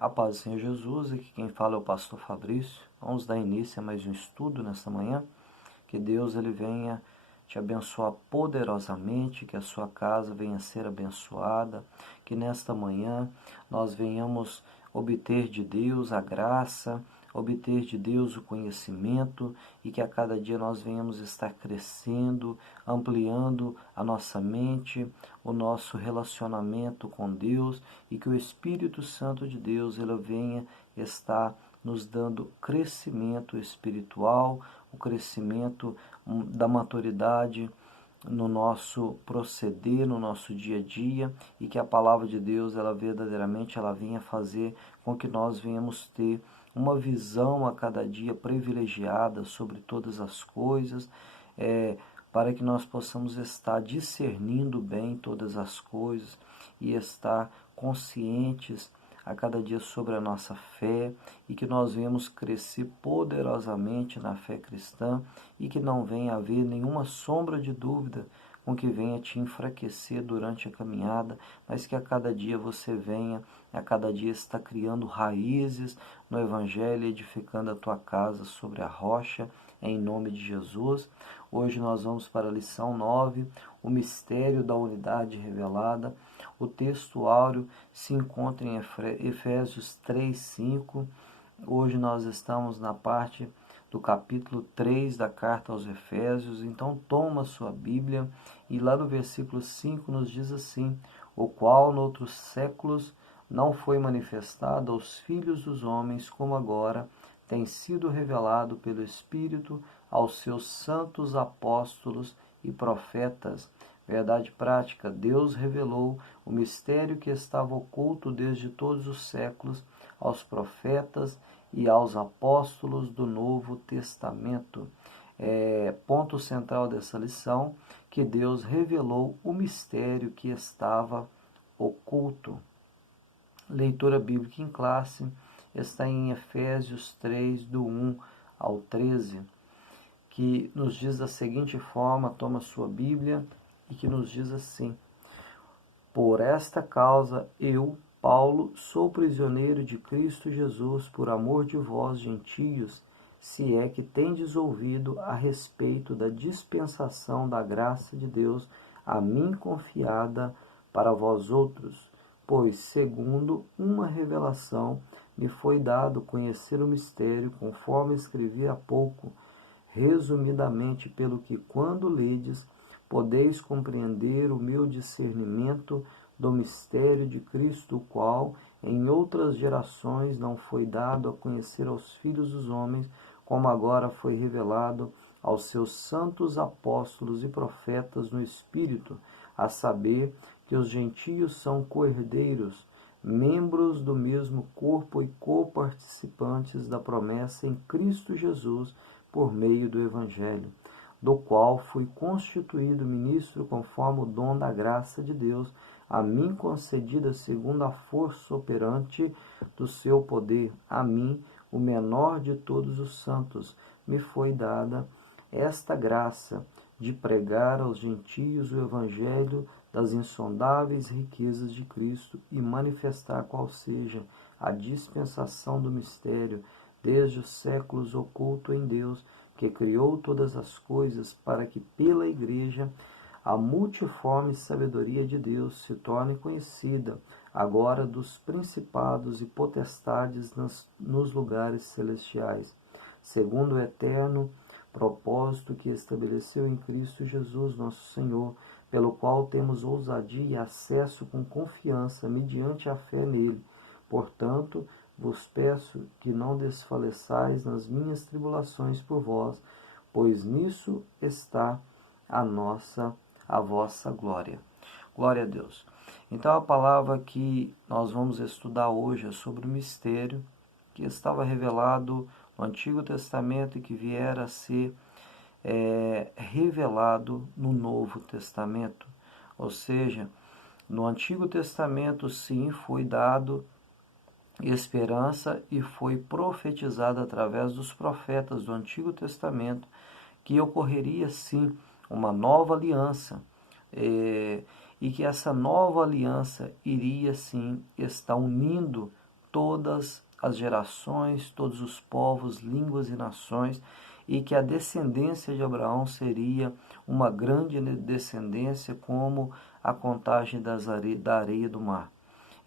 A paz do Senhor Jesus, aqui quem fala é o pastor Fabrício. Vamos dar início a mais um estudo nesta manhã. Que Deus ele venha te abençoar poderosamente, que a sua casa venha a ser abençoada, que nesta manhã nós venhamos obter de Deus a graça, obter de Deus o conhecimento e que a cada dia nós venhamos estar crescendo, ampliando a nossa mente, o nosso relacionamento com Deus e que o Espírito Santo de Deus ele venha estar nos dando crescimento espiritual, o crescimento da maturidade no nosso proceder, no nosso dia a dia, e que a palavra de Deus, ela verdadeiramente, ela venha fazer com que nós venhamos ter uma visão a cada dia privilegiada sobre todas as coisas, para que nós possamos estar discernindo bem todas as coisas e estar conscientes a cada dia sobre a nossa fé e que nós venhamos crescer poderosamente na fé cristã e que não venha haver nenhuma sombra de dúvida com que venha te enfraquecer durante a caminhada, mas que a cada dia você venha, a cada dia está criando raízes no Evangelho, edificando a tua casa sobre a rocha, em nome de Jesus. Hoje nós vamos para a lição 9, o mistério da unidade revelada. O texto áureo se encontra em Efésios 3:5. Hoje nós estamos na parte do capítulo 3 da carta aos Efésios. Então toma a sua Bíblia e lá no versículo 5 nos diz assim: o qual noutros séculos não foi manifestado aos filhos dos homens, como agora tem sido revelado pelo Espírito aos seus santos apóstolos e profetas. Verdade prática, Deus revelou o mistério que estava oculto desde todos os séculos aos profetas e aos apóstolos do Novo Testamento. Ponto central dessa lição, que Deus revelou o mistério que estava oculto. Leitura bíblica em classe está em Efésios 3, do 1 ao 13, que nos diz da seguinte forma, toma sua Bíblia, e que nos diz assim: por esta causa eu, Paulo, sou prisioneiro de Cristo Jesus por amor de vós, gentios, se é que tendes ouvido a respeito da dispensação da graça de Deus a mim confiada para vós outros. Pois, segundo uma revelação, me foi dado conhecer o mistério, conforme escrevi há pouco, resumidamente, pelo que, quando ledes, podeis compreender o meu discernimento do mistério de Cristo, o qual em outras gerações não foi dado a conhecer aos filhos dos homens, como agora foi revelado aos seus santos apóstolos e profetas no Espírito, a saber que os gentios são co-herdeiros, membros do mesmo corpo e coparticipantes da promessa em Cristo Jesus por meio do Evangelho, do qual fui constituído ministro conforme o dom da graça de Deus, a mim concedida segundo a força operante do seu poder. A mim, o menor de todos os santos, me foi dada esta graça de pregar aos gentios o Evangelho das insondáveis riquezas de Cristo e manifestar qual seja a dispensação do mistério desde os séculos oculto em Deus, que criou todas as coisas para que pela Igreja a multiforme sabedoria de Deus se torne conhecida agora dos principados e potestades nos lugares celestiais, segundo o eterno propósito que estabeleceu em Cristo Jesus, nosso Senhor, pelo qual temos ousadia e acesso com confiança mediante a fé nele. Portanto, vos peço que não desfaleçais nas minhas tribulações por vós, pois nisso está a vossa glória. Glória a Deus. Então a palavra que nós vamos estudar hoje é sobre o mistério que estava revelado no Antigo Testamento e que viera a ser revelado no Novo Testamento. Ou seja, no Antigo Testamento sim foi dado esperança e foi profetizado através dos profetas do Antigo Testamento que ocorreria sim uma nova aliança e que essa nova aliança iria sim estar unindo todas as gerações, todos os povos, línguas e nações, e que a descendência de Abraão seria uma grande descendência, como a contagem da areia do mar.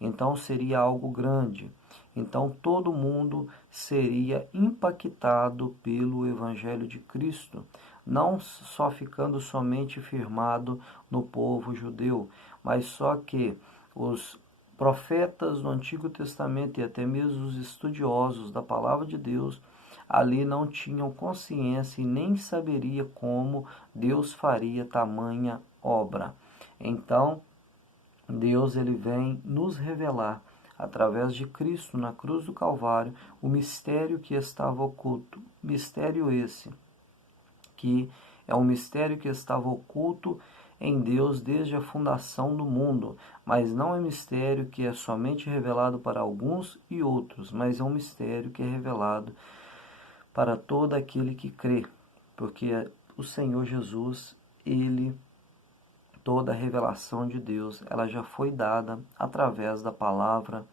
Então seria algo grande. Então todo mundo seria impactado pelo Evangelho de Cristo, não só ficando somente firmado no povo judeu, mas só que os profetas do Antigo Testamento e até mesmo os estudiosos da Palavra de Deus ali não tinham consciência e nem saberia como Deus faria tamanha obra. Então, Deus ele vem nos revelar, através de Cristo na cruz do Calvário, o mistério que estava oculto. Mistério esse, que é um mistério que estava oculto em Deus desde a fundação do mundo, mas não é mistério que é somente revelado para alguns e outros, mas é um mistério que é revelado para todo aquele que crê, porque o Senhor Jesus, toda a revelação de Deus, ela já foi dada através da palavra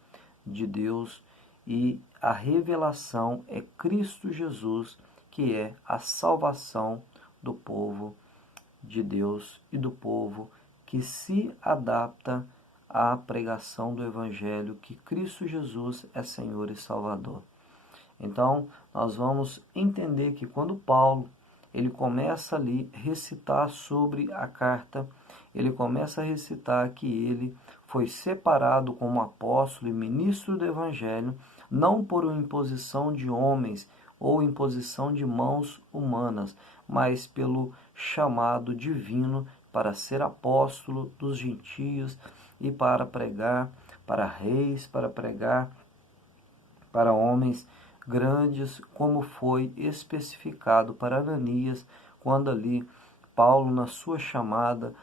de Deus, e a revelação é Cristo Jesus, que é a salvação do povo de Deus e do povo que se adapta à pregação do Evangelho, que Cristo Jesus é Senhor e Salvador. Então, nós vamos entender que quando Paulo ele começa ali a recitar sobre a carta, ele começa a recitar que ele foi separado como apóstolo e ministro do Evangelho, não por imposição de homens ou imposição de mãos humanas, mas pelo chamado divino para ser apóstolo dos gentios e para pregar para reis, para pregar para homens grandes, como foi especificado para Ananias, quando ali Paulo, na sua chamada,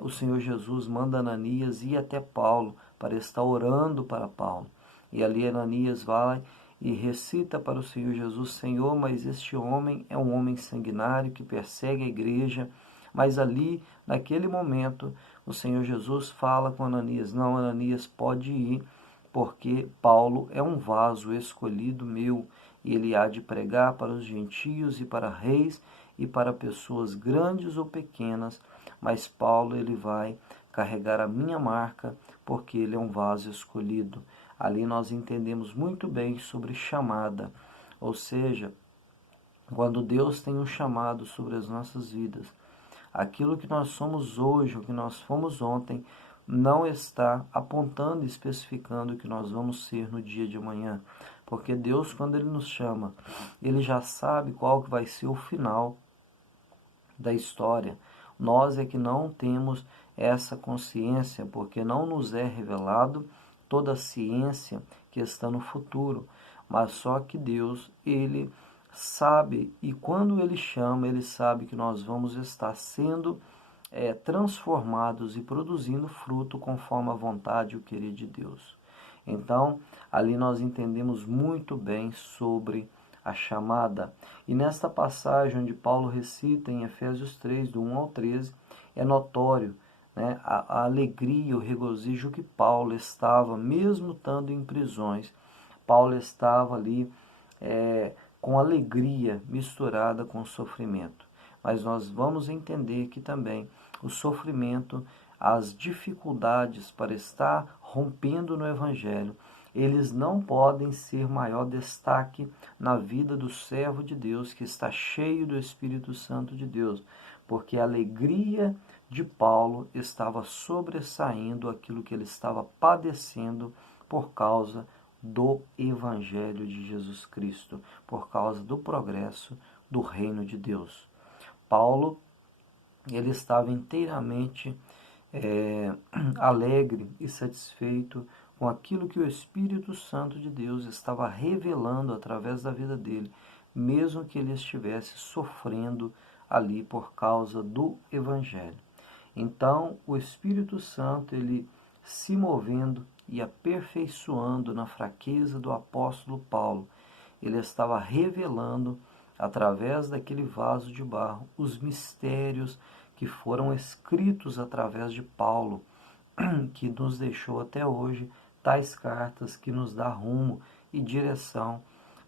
o Senhor Jesus manda Ananias ir até Paulo para estar orando para Paulo. E ali Ananias vai e recita para o Senhor Jesus: Senhor, mas este homem é um homem sanguinário que persegue a igreja. Mas ali, naquele momento, o Senhor Jesus fala com Ananias: não, Ananias, pode ir, porque Paulo é um vaso escolhido meu, e ele há de pregar para os gentios e para reis e para pessoas grandes ou pequenas, mas Paulo ele vai carregar a minha marca, porque ele é um vaso escolhido. Ali nós entendemos muito bem sobre chamada, ou seja, quando Deus tem um chamado sobre as nossas vidas, aquilo que nós somos hoje, o que nós fomos ontem, não está apontando e especificando o que nós vamos ser no dia de amanhã. Porque Deus, quando Ele nos chama, Ele já sabe qual que vai ser o final da história. Nós é que não temos essa consciência, porque não nos é revelado toda a ciência que está no futuro. Mas só que Deus, Ele sabe, e quando Ele chama, Ele sabe que nós vamos estar sendo transformados e produzindo fruto conforme a vontade e o querer de Deus. Então, ali nós entendemos muito bem sobre a chamada. E nesta passagem onde Paulo recita em Efésios 3, do 1 ao 13, é notório, né, a alegria, o regozijo que Paulo estava, mesmo estando em prisões, Paulo estava ali com alegria misturada com sofrimento. Mas nós vamos entender que também o sofrimento, as dificuldades para estar rompendo no Evangelho, eles não podem ser maior destaque na vida do servo de Deus que está cheio do Espírito Santo de Deus, porque a alegria de Paulo estava sobressaindo aquilo que ele estava padecendo por causa do Evangelho de Jesus Cristo, por causa do progresso do reino de Deus. Paulo, ele estava inteiramente alegre e satisfeito com aquilo que o Espírito Santo de Deus estava revelando através da vida dele, mesmo que ele estivesse sofrendo ali por causa do Evangelho. Então, o Espírito Santo, ele se movendo e aperfeiçoando na fraqueza do apóstolo Paulo, ele estava revelando, através daquele vaso de barro, os mistérios que foram escritos através de Paulo, que nos deixou até hoje tais cartas que nos dá rumo e direção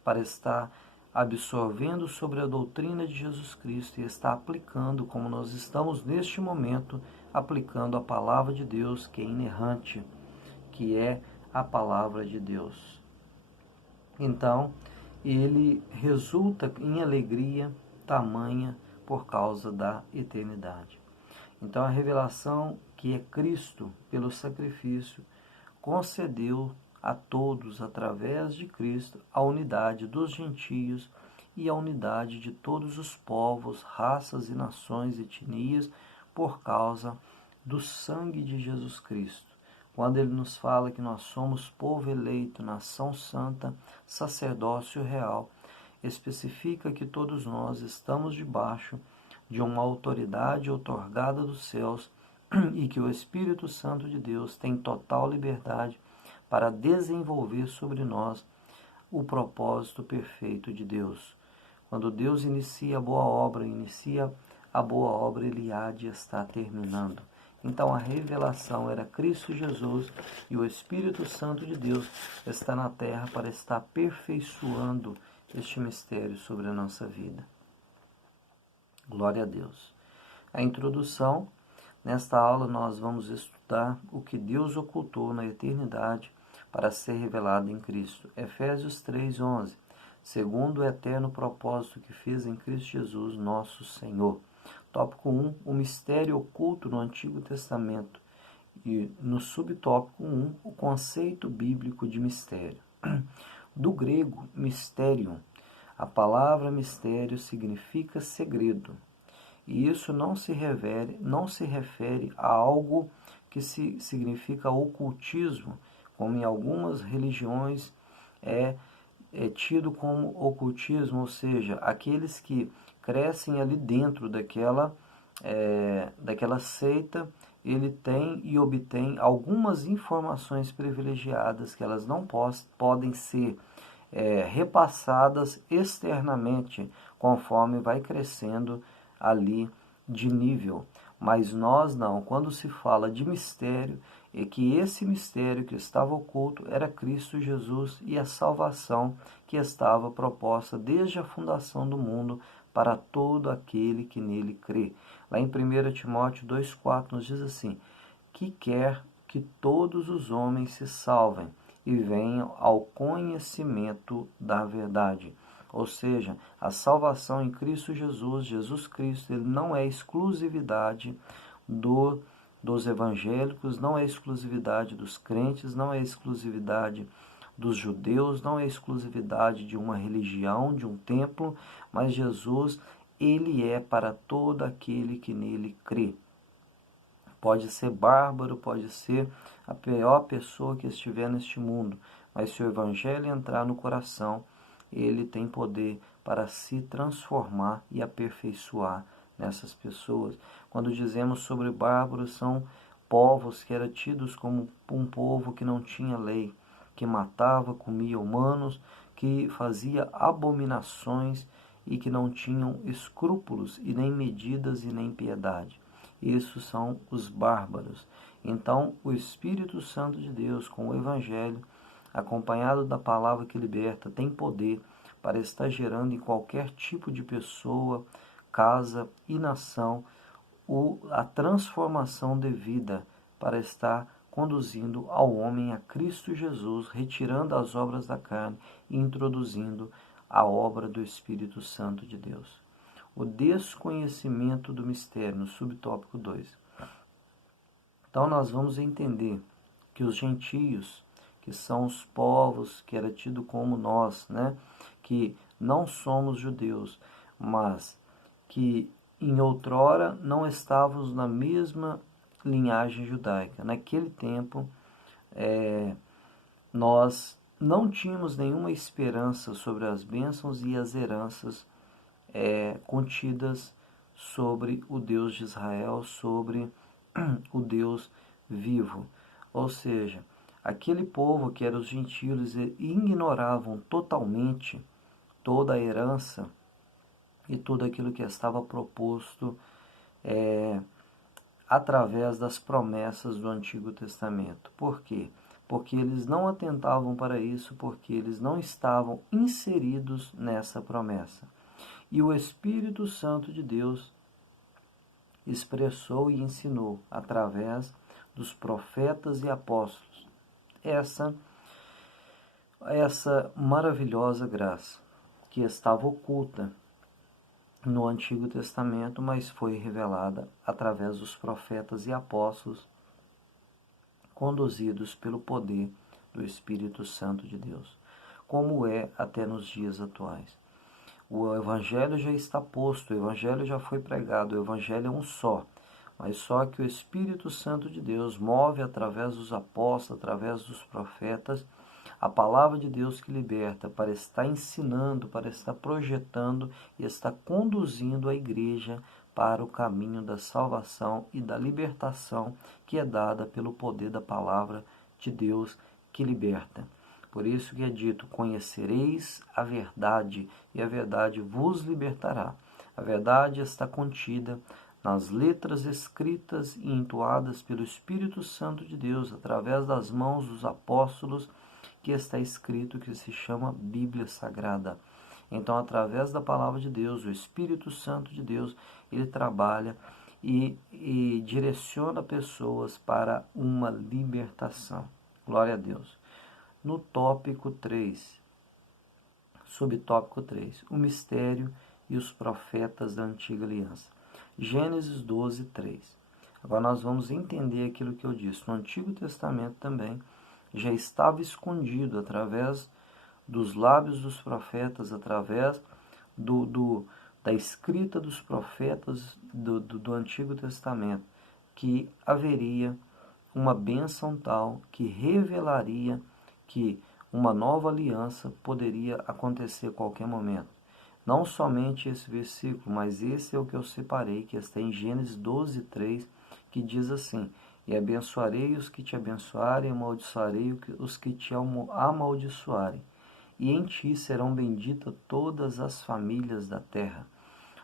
para estar absorvendo sobre a doutrina de Jesus Cristo e estar aplicando, como nós estamos neste momento, aplicando a palavra de Deus, que é inerrante, que é a palavra de Deus. Então, ele resulta em alegria tamanha por causa da eternidade. Então, a revelação que é Cristo, pelo sacrifício, concedeu a todos, através de Cristo, a unidade dos gentios e a unidade de todos os povos, raças e nações, etnias, por causa do sangue de Jesus Cristo. Quando ele nos fala que nós somos povo eleito, nação santa, sacerdócio real, especifica que todos nós estamos debaixo de uma autoridade outorgada dos céus e que o Espírito Santo de Deus tem total liberdade para desenvolver sobre nós o propósito perfeito de Deus. Quando Deus inicia a boa obra, ele há de estar terminando. Então a revelação era Cristo Jesus e o Espírito Santo de Deus está na terra para estar aperfeiçoando este mistério sobre a nossa vida. Glória a Deus. A introdução. Nesta aula nós vamos estudar o que Deus ocultou na eternidade para ser revelado em Cristo. Efésios 3:11. Segundo o eterno propósito que fez em Cristo Jesus, nosso Senhor. Tópico 1. O mistério oculto no Antigo Testamento. E no subtópico 1, o conceito bíblico de mistério. Do grego, mysterium. A palavra mistério significa segredo. E isso não se refere a algo que significa ocultismo, como em algumas religiões é tido como ocultismo, ou seja, aqueles que crescem ali dentro daquela seita, ele tem e obtém algumas informações privilegiadas que elas não podem ser repassadas externamente conforme vai crescendo ali de nível. Mas nós não, quando se fala de mistério, é que esse mistério que estava oculto era Cristo Jesus e a salvação que estava proposta desde a fundação do mundo para todo aquele que nele crê. Lá em 1 Timóteo 2,4 nos diz assim, que quer que todos os homens se salvem e venham ao conhecimento da verdade. Ou seja, a salvação em Cristo Jesus, Jesus Cristo, ele não é exclusividade dos evangélicos, não é exclusividade dos crentes, não é exclusividade dos judeus, não é exclusividade de uma religião, de um templo, mas Jesus, ele é para todo aquele que nele crê. Pode ser bárbaro, pode ser a pior pessoa que estiver neste mundo, mas se o evangelho entrar no coração, ele tem poder para se transformar e aperfeiçoar nessas pessoas. Quando dizemos sobre bárbaros, são povos que eram tidos como um povo que não tinha lei, que matava, comia humanos, que fazia abominações e que não tinham escrúpulos e nem medidas e nem piedade. Esses são os bárbaros. Então, o Espírito Santo de Deus, com o Evangelho, acompanhado da palavra que liberta, tem poder para estar gerando em qualquer tipo de pessoa, casa e nação a transformação de vida para estar conduzindo ao homem a Cristo Jesus, retirando as obras da carne e introduzindo a obra do Espírito Santo de Deus. O desconhecimento do mistério, no subtópico 2. Então nós vamos entender que os gentios, que são os povos que era tido como nós, que não somos judeus, mas que em outrora não estávamos na mesma linhagem judaica. Naquele tempo, nós não tínhamos nenhuma esperança sobre as bênçãos e as heranças contidas sobre o Deus de Israel, sobre o Deus vivo. Ou seja, aquele povo que eram os gentios ignoravam totalmente toda a herança e tudo aquilo que estava proposto através das promessas do Antigo Testamento. Por quê? porque eles não atentavam para isso, porque eles não estavam inseridos nessa promessa. E o Espírito Santo de Deus expressou e ensinou através dos profetas e apóstolos essa maravilhosa graça que estava oculta no Antigo Testamento, mas foi revelada através dos profetas e apóstolos, conduzidos pelo poder do Espírito Santo de Deus, como é até nos dias atuais. O Evangelho já está posto, o Evangelho já foi pregado, o Evangelho é um só, mas só que o Espírito Santo de Deus move através dos apóstolos, através dos profetas, a palavra de Deus que liberta, para estar ensinando, para estar projetando e estar conduzindo a igreja para o caminho da salvação e da libertação que é dada pelo poder da palavra de Deus que liberta. Por isso que é dito, conhecereis a verdade, e a verdade vos libertará. A verdade está contida nas letras escritas e entoadas pelo Espírito Santo de Deus, através das mãos dos apóstolos, que está escrito, que se chama Bíblia Sagrada. Então, através da palavra de Deus, o Espírito Santo de Deus, ele trabalha e direciona pessoas para uma libertação. Glória a Deus. No tópico 3, subtópico 3, o mistério e os profetas da antiga aliança. Gênesis 12, 3. Agora nós vamos entender aquilo que eu disse. No Antigo Testamento também já estava escondido através dos lábios dos profetas, através da escrita dos profetas do Antigo Testamento, que haveria uma bênção tal que revelaria que uma nova aliança poderia acontecer a qualquer momento. Não somente esse versículo, mas esse é o que eu separei, que está em Gênesis 12, 3, que diz assim: e abençoarei os que te abençoarem, e amaldiçoarei os que te amaldiçoarem. E em ti serão benditas todas as famílias da terra.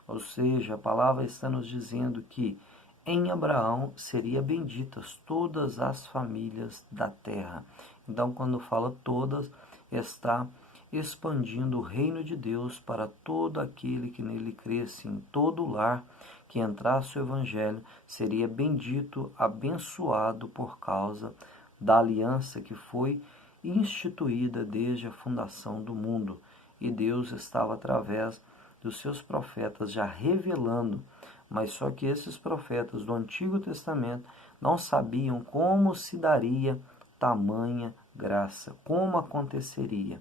Ou seja, a palavra está nos dizendo que em Abraão seriam benditas todas as famílias da terra. Então, quando fala todas, está expandindo o reino de Deus para todo aquele que nele cresce, em todo lar que entrasse o Evangelho, seria bendito, abençoado por causa da aliança que foi instituída desde a fundação do mundo. E Deus estava através dos seus profetas já revelando, mas só que esses profetas do Antigo Testamento não sabiam como se daria tamanha graça, como aconteceria,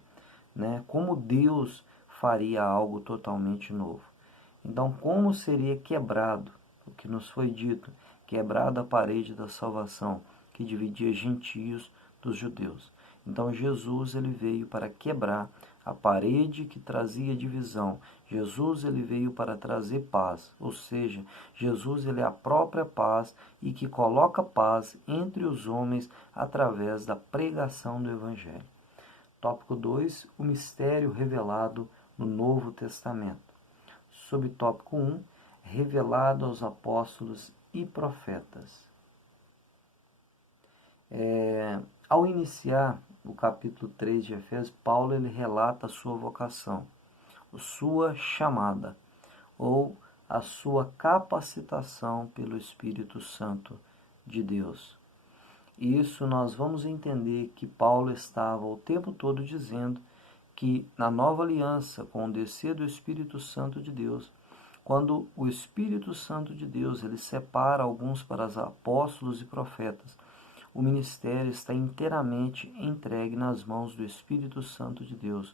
né? Como Deus faria algo totalmente novo. Então, como seria quebrado o que nos foi dito, quebrada a parede da salvação que dividia gentios dos judeus. Então, Jesus ele veio para quebrar a parede que trazia divisão. Jesus ele veio para trazer paz, ou seja, Jesus ele é a própria paz e que coloca paz entre os homens através da pregação do Evangelho. Tópico 2, o mistério revelado no Novo Testamento. Subtópico 1, revelado aos apóstolos e profetas. Ao iniciar o capítulo 3 de Efésios, Paulo ele relata a sua vocação, a sua chamada, ou a sua capacitação pelo Espírito Santo de Deus. E isso nós vamos entender que Paulo estava o tempo todo dizendo que na nova aliança, com o descer do Espírito Santo de Deus, quando o Espírito Santo de Deus ele separa alguns para os apóstolos e profetas, o ministério está inteiramente entregue nas mãos do Espírito Santo de Deus.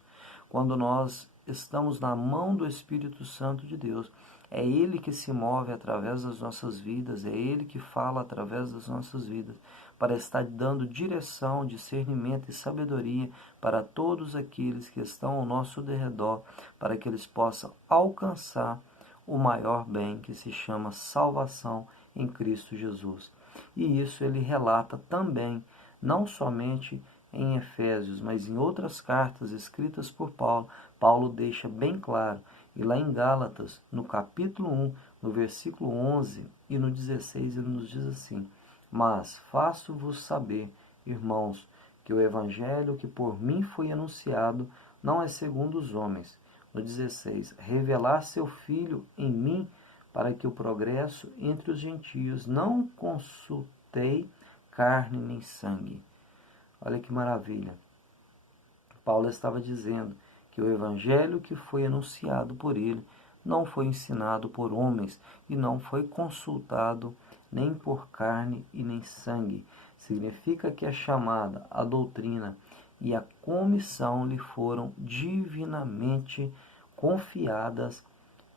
Quando nós estamos na mão do Espírito Santo de Deus, é Ele que se move através das nossas vidas, é Ele que fala através das nossas vidas, para estar dando direção, discernimento e sabedoria para todos aqueles que estão ao nosso derredor, para que eles possam alcançar o maior bem que se chama salvação em Cristo Jesus. E isso ele relata também, não somente em Efésios, mas em outras cartas escritas por Paulo. Paulo deixa bem claro, e lá em Gálatas, no capítulo 1, no versículo 11 e no 16, ele nos diz assim: mas faço-vos saber, irmãos, que o evangelho que por mim foi anunciado não é segundo os homens. No 16, revelar seu Filho em mim para que o progresso entre os gentios não consultei carne nem sangue. Olha que maravilha. Paulo estava dizendo que o evangelho que foi anunciado por ele não foi ensinado por homens e não foi consultado nem por carne e nem sangue. Significa que a chamada, a doutrina e a comissão lhe foram divinamente confiadas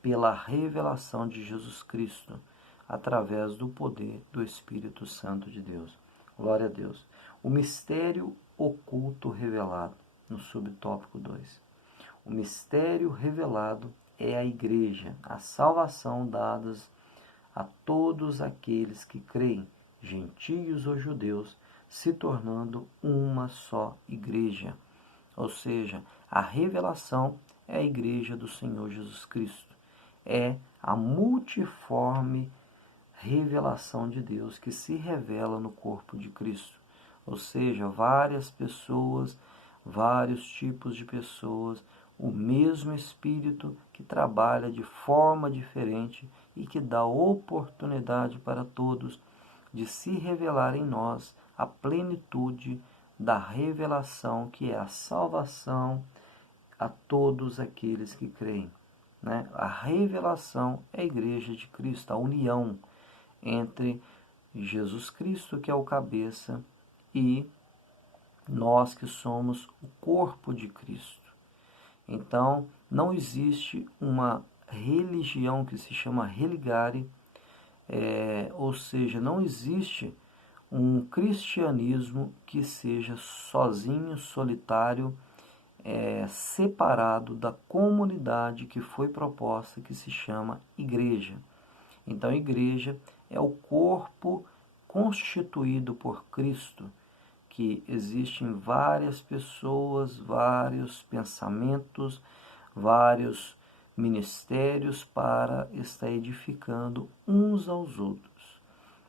pela revelação de Jesus Cristo, através do poder do Espírito Santo de Deus. Glória a Deus. O mistério oculto revelado, no subtópico 2. O mistério revelado é a igreja, a salvação dada a todos aqueles que creem, gentios ou judeus, se tornando uma só igreja. Ou seja, a revelação é a igreja do Senhor Jesus Cristo. É a multiforme revelação de Deus que se revela no corpo de Cristo. Ou seja, várias pessoas, vários tipos de pessoas, o mesmo Espírito que trabalha de forma diferente e que dá oportunidade para todos de se revelar em nós a plenitude da revelação que é a salvação a todos aqueles que creem. Né? A revelação é a igreja de Cristo, a união entre Jesus Cristo, que é o cabeça, e nós que somos o corpo de Cristo. Então, não existe uma religião que se chama religare, ou seja, não existe um cristianismo que seja sozinho, solitário, separado da comunidade que foi proposta, que se chama igreja. Então, a igreja é o corpo constituído por Cristo, que existem várias pessoas, vários pensamentos, vários ministérios para estar edificando uns aos outros.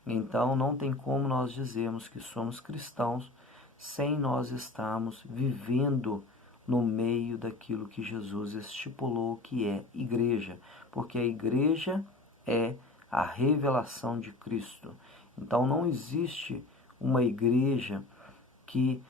Então, não tem como nós dizermos que somos cristãos sem nós estarmos vivendo no meio daquilo que Jesus estipulou que é igreja, porque a igreja é a revelação de Cristo. Então, não existe uma igreja que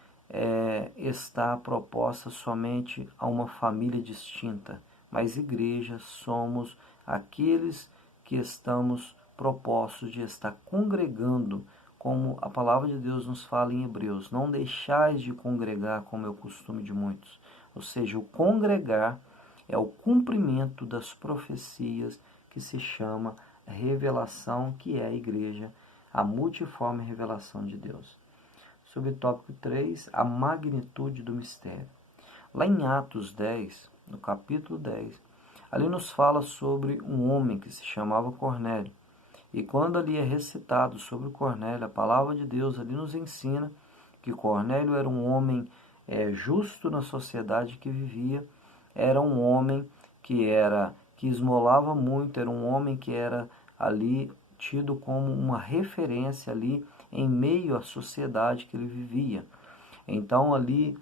está proposta somente a uma família distinta, mas igreja somos aqueles que estamos propostos de estar congregando, como a palavra de Deus nos fala em Hebreus, não deixais de congregar como é o costume de muitos. Ou seja, o congregar é o cumprimento das profecias que se chama revelação, que é a igreja, a multiforme revelação de Deus. Subtópico 3, a magnitude do mistério. Lá em Atos 10, no capítulo 10, ali nos fala sobre um homem que se chamava Cornélio. E quando ali é recitado sobre Cornélio, a palavra de Deus ali nos ensina que Cornélio era um homem justo na sociedade que vivia, era um homem que esmolava muito, era um homem que era ali tido como uma referência ali em meio à sociedade que ele vivia. Então ali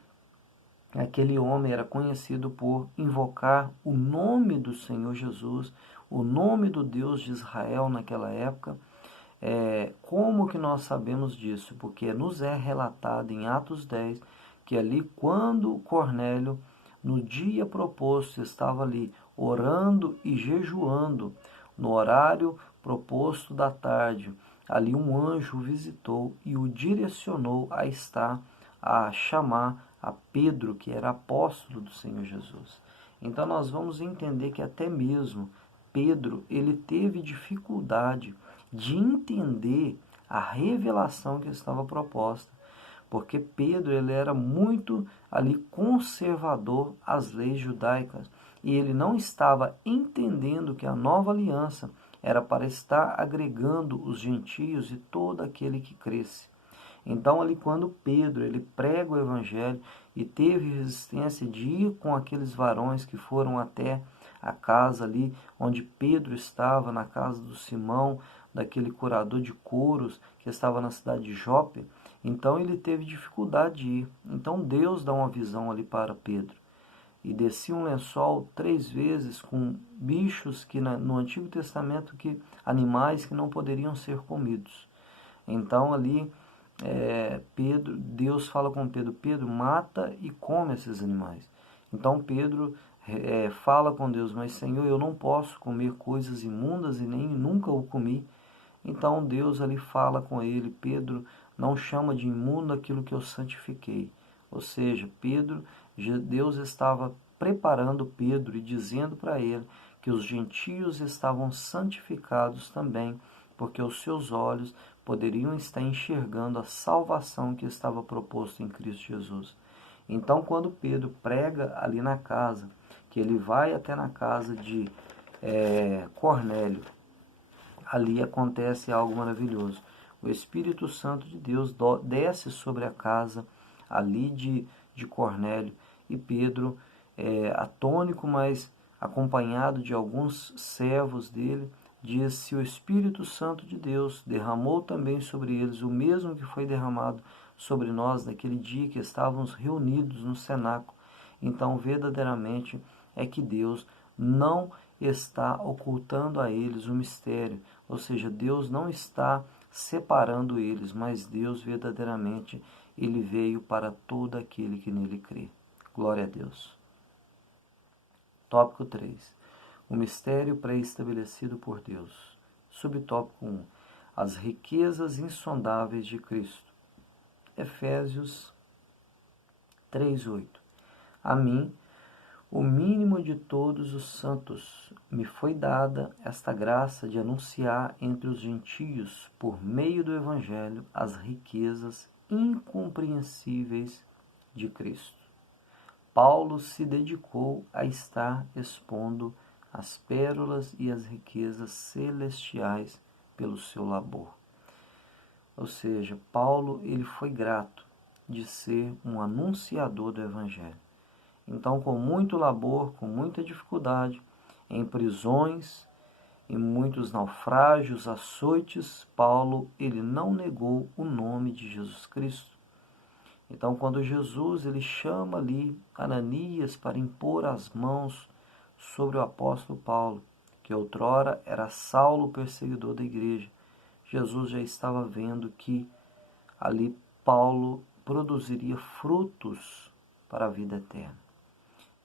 aquele homem era conhecido por invocar o nome do Senhor Jesus, o nome do Deus de Israel naquela época. Como que nós sabemos disso? Porque nos é relatado em Atos 10 que ali quando Cornélio, no dia proposto, estava ali orando e jejuando, no horário proposto da tarde, ali um anjo o visitou e o direcionou a chamar a Pedro, que era apóstolo do Senhor Jesus. Então nós vamos entender que até mesmo Pedro, ele teve dificuldade de entender a revelação que estava proposta, porque Pedro ele era muito ali conservador às leis judaicas e ele não estava entendendo que a nova aliança era para estar agregando os gentios e todo aquele que cresce. Então ali quando Pedro ele prega o evangelho e teve resistência de ir com aqueles varões que foram até a casa ali onde Pedro estava, na casa do Simão, daquele curador de couros que estava na cidade de Jope, Então ele teve dificuldade de ir. Então Deus dá uma visão ali para Pedro. E descia um lençol 3 vezes com bichos que no Antigo Testamento, animais que não poderiam ser comidos. Então ali Deus fala com Pedro: Pedro, mata e come esses animais. Então Pedro fala com Deus: mas Senhor, eu não posso comer coisas imundas e nem nunca o comi. Então Deus ali fala com ele: Pedro, não chama de imundo aquilo que eu santifiquei. Ou seja, Deus estava preparando Pedro e dizendo para ele que os gentios estavam santificados também, porque os seus olhos poderiam estar enxergando a salvação que estava proposta em Cristo Jesus. Então, quando Pedro prega ali na casa, que ele vai até na casa de Cornélio, ali acontece algo maravilhoso. O Espírito Santo de Deus desce sobre a casa ali de Cornélio, e Pedro, atônico, mas acompanhado de alguns servos dele, diz: se o Espírito Santo de Deus derramou também sobre eles o mesmo que foi derramado sobre nós naquele dia que estávamos reunidos no cenáculo, então verdadeiramente é que Deus não está ocultando a eles o mistério, ou seja, Deus não está separando eles, mas Deus verdadeiramente, ele veio para todo aquele que nele crê. Glória a Deus. Tópico 3. O mistério pré-estabelecido por Deus. Subtópico 1. As riquezas insondáveis de Cristo. Efésios 3:8. A mim, o mínimo de todos os santos, me foi dada esta graça de anunciar entre os gentios, por meio do Evangelho, as riquezas incompreensíveis de Cristo. Paulo se dedicou a estar expondo as pérolas e as riquezas celestiais pelo seu labor. Ou seja, Paulo, ele foi grato de ser um anunciador do Evangelho. Então, com muito labor, com muita dificuldade, em prisões, em muitos naufrágios, açoites, Paulo, ele não negou o nome de Jesus Cristo. Então, quando Jesus ele chama ali Ananias para impor as mãos sobre o apóstolo Paulo, que outrora era Saulo, perseguidor da igreja, Jesus já estava vendo que ali Paulo produziria frutos para a vida eterna.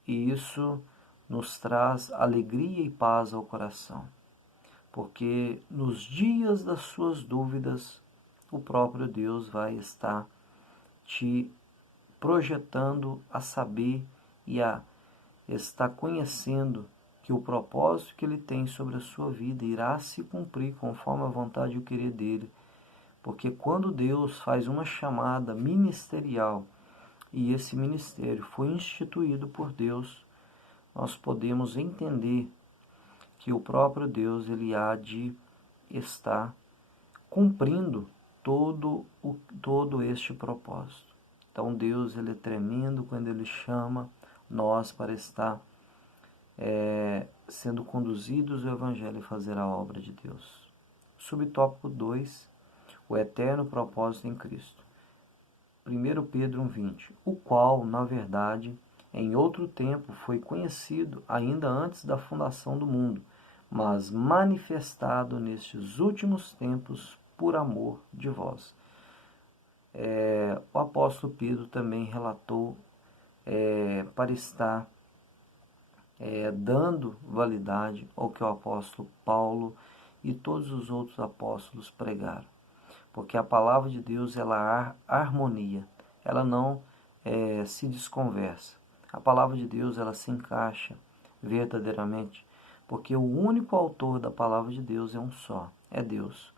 E isso nos traz alegria e paz ao coração, porque nos dias das suas dúvidas, o próprio Deus vai estar te projetando a saber e a estar conhecendo que o propósito que ele tem sobre a sua vida irá se cumprir conforme a vontade e o querer dele. Porque quando Deus faz uma chamada ministerial e esse ministério foi instituído por Deus, nós podemos entender que o próprio Deus ele há de estar cumprindo todo este propósito. Então Deus ele é tremendo quando ele chama nós para estar sendo conduzidos ao Evangelho e fazer a obra de Deus. Subtópico 2. O eterno propósito em Cristo. 1 Pedro 1:20. O qual, na verdade, em outro tempo foi conhecido ainda antes da fundação do mundo, mas manifestado nestes últimos tempos por amor de vós. O apóstolo Pedro também relatou para estar dando validade ao que o apóstolo Paulo e todos os outros apóstolos pregaram. Porque a palavra de Deus ela harmonia, ela não se desconversa. A palavra de Deus ela se encaixa verdadeiramente, porque o único autor da palavra de Deus é um só, é Deus.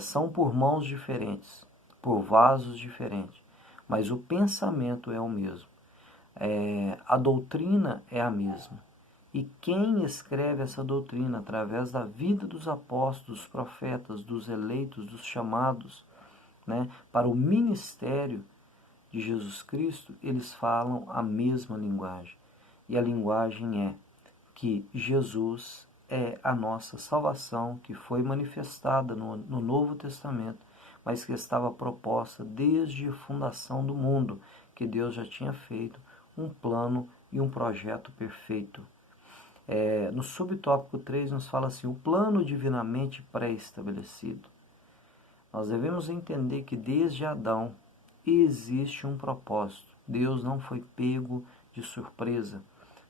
São por mãos diferentes, por vasos diferentes, mas o pensamento é o mesmo. A doutrina é a mesma. E quem escreve essa doutrina através da vida dos apóstolos, dos profetas, dos eleitos, dos chamados, para o ministério de Jesus Cristo, eles falam a mesma linguagem. E a linguagem é que Jesus é a nossa salvação, que foi manifestada no Novo Testamento, mas que estava proposta desde a fundação do mundo, que Deus já tinha feito um plano e um projeto perfeito. No subtópico 3 nos fala assim, o plano divinamente pré-estabelecido. Nós devemos entender que desde Adão existe um propósito. Deus não foi pego de surpresa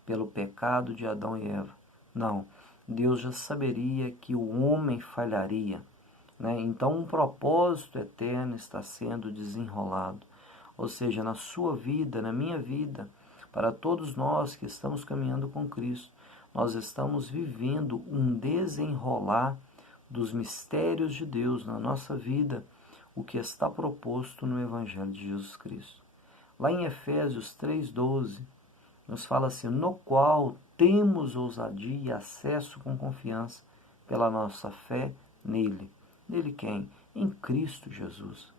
pelo pecado de Adão e Eva. Não, Deus já saberia que o homem falharia, né? Então um propósito eterno está sendo desenrolado. Ou seja, na sua vida, na minha vida, para todos nós que estamos caminhando com Cristo, nós estamos vivendo um desenrolar dos mistérios de Deus na nossa vida, o que está proposto no Evangelho de Jesus Cristo. Lá em Efésios 3,12, nos fala assim, no qual temos ousadia e acesso com confiança pela nossa fé nele. Nele quem? Em Cristo Jesus.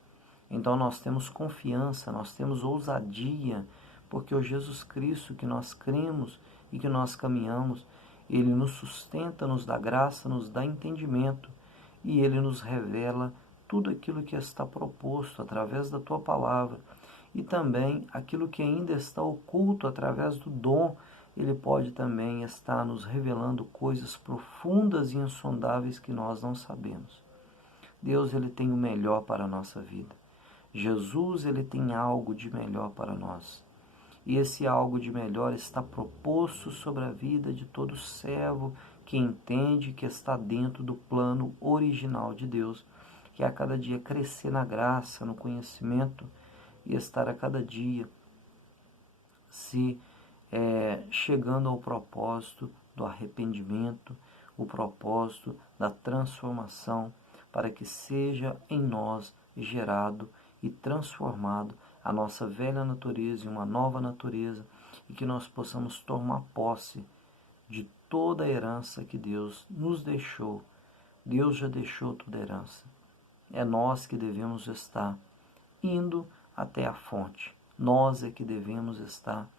Então nós temos confiança, nós temos ousadia, porque o Jesus Cristo que nós cremos e que nós caminhamos, ele nos sustenta, nos dá graça, nos dá entendimento e ele nos revela tudo aquilo que está proposto através da tua palavra e também aquilo que ainda está oculto através do dom, ele pode também estar nos revelando coisas profundas e insondáveis que nós não sabemos. Deus, ele tem o melhor para a nossa vida. Jesus, ele tem algo de melhor para nós. E esse algo de melhor está proposto sobre a vida de todo servo que entende que está dentro do plano original de Deus, que é a cada dia crescer na graça, no conhecimento e estar a cada dia chegando ao propósito do arrependimento, o propósito da transformação, para que seja em nós gerado e transformado a nossa velha natureza em uma nova natureza e que nós possamos tomar posse de toda a herança que Deus nos deixou. Deus já deixou toda a herança. É nós que devemos estar indo até a fonte. Nós é que devemos estar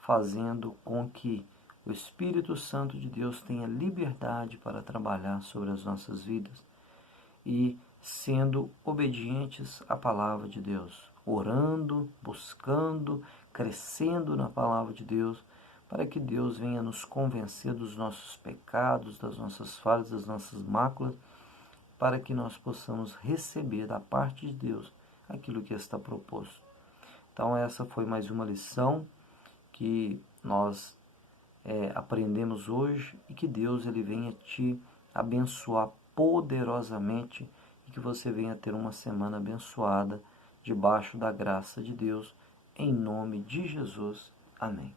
fazendo com que o Espírito Santo de Deus tenha liberdade para trabalhar sobre as nossas vidas e sendo obedientes à palavra de Deus, orando, buscando, crescendo na palavra de Deus, para que Deus venha nos convencer dos nossos pecados, das nossas falhas, das nossas máculas, para que nós possamos receber da parte de Deus aquilo que está proposto. Então essa foi mais uma lição que nós aprendemos hoje e que Deus ele venha te abençoar poderosamente e que você venha ter uma semana abençoada debaixo da graça de Deus, em nome de Jesus. Amém.